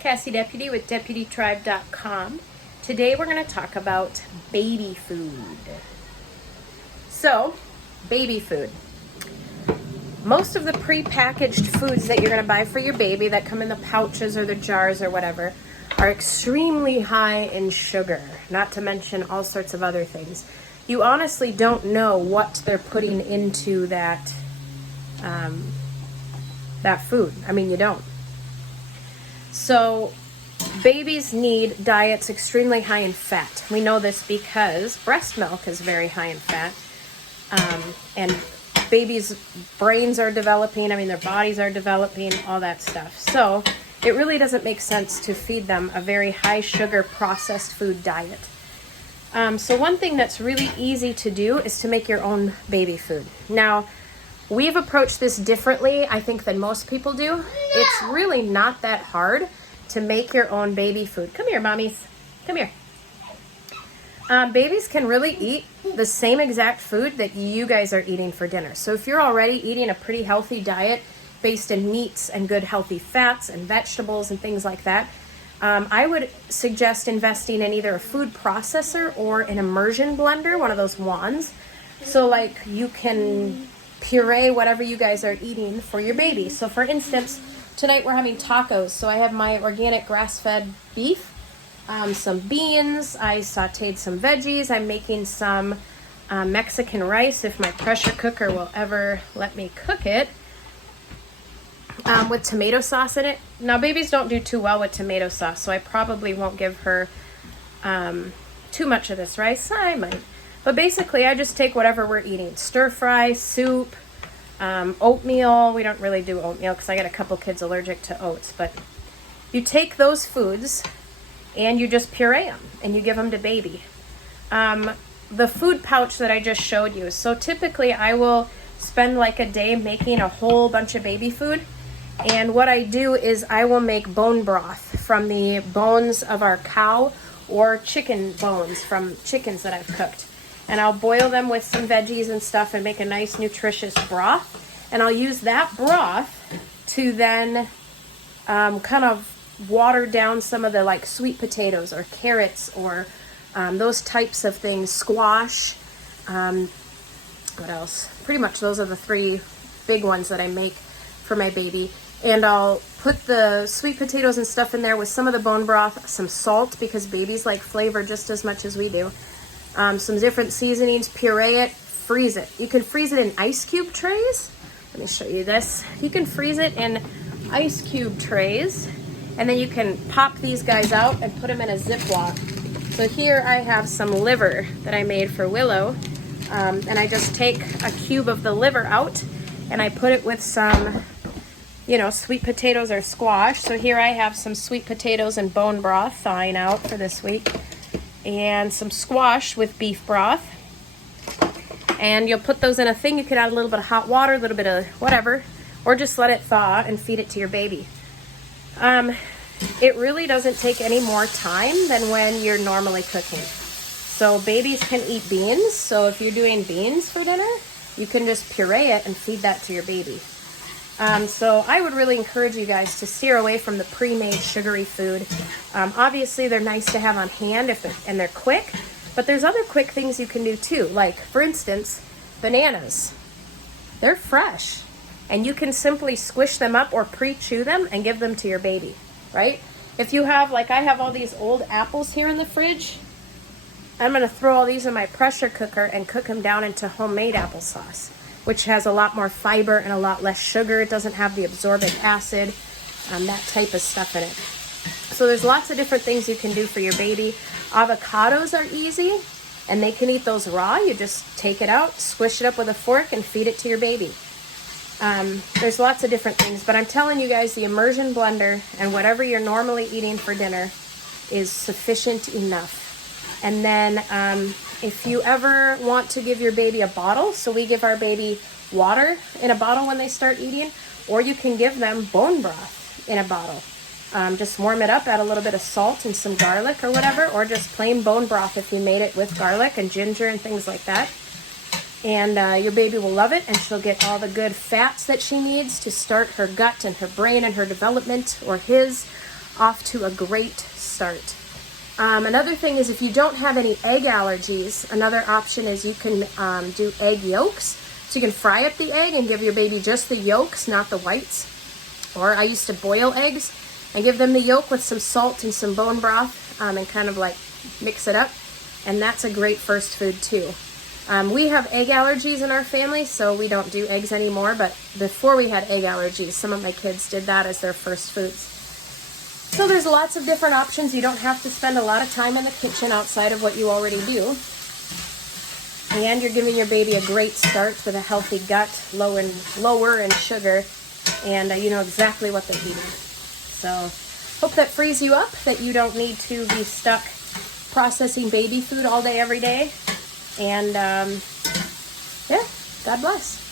Cassie Deputy with DeputyTribe.com. Today we're going to talk about baby food. So, baby food. Most of the pre-packaged foods that you're going to buy for your baby that come in the pouches or the jars or whatever are extremely high in sugar, not to mention all sorts of other things. You honestly don't know what they're putting into that food. I mean, you don't. So babies need diets extremely high in fat. We know this because breast milk is very high in fat. And babies' brains are developing, their bodies are developing, all that stuff. So it really doesn't make sense to feed them a very high sugar processed food diet. So one thing that's really easy to do is to make your own baby food. Now, we've approached this differently, I think, than most people do. It's really not that hard to make your own baby food. Come here, mommies. Come here. Babies can really eat the same exact food that you guys are eating for dinner. So if you're already eating a pretty healthy diet based in meats and good healthy fats and vegetables and things like that, I would suggest investing in either a food processor or an immersion blender, one of those wands. So like you can puree whatever you guys are eating for your baby. So for instance, tonight we're having tacos. So I have my organic grass-fed beef, some beans, I sauteed some veggies, I'm making some Mexican rice if my pressure cooker will ever let me cook it, with tomato sauce in it. Now babies don't do too well with tomato sauce, so I probably won't give her too much of this rice. I might. But basically, I just take whatever we're eating. Stir fry, soup, oatmeal. We don't really do oatmeal because I got a couple kids allergic to oats. But you take those foods and you just puree them and you give them to baby. The food pouch that I just showed you. So typically, I will spend like a day making a whole bunch of baby food. And what I do is I will make bone broth from the bones of our cow or chicken bones from chickens that I've cooked. And I'll boil them with some veggies and stuff and make a nice nutritious broth. And I'll use that broth to then kind of water down some of the like sweet potatoes or carrots or those types of things, squash. What else? Pretty much those are the three big ones that I make for my baby. And I'll put the sweet potatoes and stuff in there with some of the bone broth, some salt because babies like flavor just as much as we do. Some different seasonings, puree it, freeze it. You can freeze it in ice cube trays. Let me show you this. You can freeze it in ice cube trays, and then you can pop these guys out and put them in a Ziploc. So here I have some liver that I made for Willow, and I just take a cube of the liver out, and I put it with some, sweet potatoes or squash. So here I have some sweet potatoes and bone broth thawing out for this week, and some squash with beef broth. And you'll put those in a thing. You could add a little bit of hot water, a little bit of whatever, or just let it thaw and feed it to your baby. It really doesn't take any more time than when you're normally cooking. So babies can eat beans. So if you're doing beans for dinner, you can just puree it and feed that to your baby. So I would really encourage you guys to steer away from the pre-made sugary food. Obviously, they're nice to have on hand and they're quick, but there's other quick things you can do too. Like, for instance, bananas. They're fresh, and you can simply squish them up or pre-chew them and give them to your baby, right? If you have, like I have all these old apples here in the fridge, I'm going to throw all these in my pressure cooker and cook them down into homemade applesauce, which has a lot more fiber and a lot less sugar. It doesn't have the absorbic acid, that type of stuff in it. So there's lots of different things you can do for your baby. Avocados are easy, and they can eat those raw. You just take it out, squish it up with a fork, and feed it to your baby. There's lots of different things, but I'm telling you guys, the immersion blender and whatever you're normally eating for dinner is sufficient enough. And then if you ever want to give your baby a bottle, so we give our baby water in a bottle when they start eating, or you can give them bone broth in a bottle. Just warm it up, add a little bit of salt and some garlic or whatever, or just plain bone broth if you made it with garlic and ginger and things like that. And your baby will love it, and she'll get all the good fats that she needs to start her gut and her brain and her development, or his. off to a great start. Another thing is if you don't have any egg allergies, another option is you can do egg yolks. So you can fry up the egg and give your baby just the yolks, not the whites. Or I used to boil eggs and give them the yolk with some salt and some bone broth and kind of like mix it up. And that's a great first food too. We have egg allergies in our family, so we don't do eggs anymore. But before we had egg allergies, some of my kids did that as their first foods. So there's lots of different options. You don't have to spend a lot of time in the kitchen outside of what you already do. And you're giving your baby a great start with a healthy gut, lower in sugar, and you know exactly what they're eating. So hope that frees you up, that you don't need to be stuck processing baby food all day, every day. And yeah, God bless.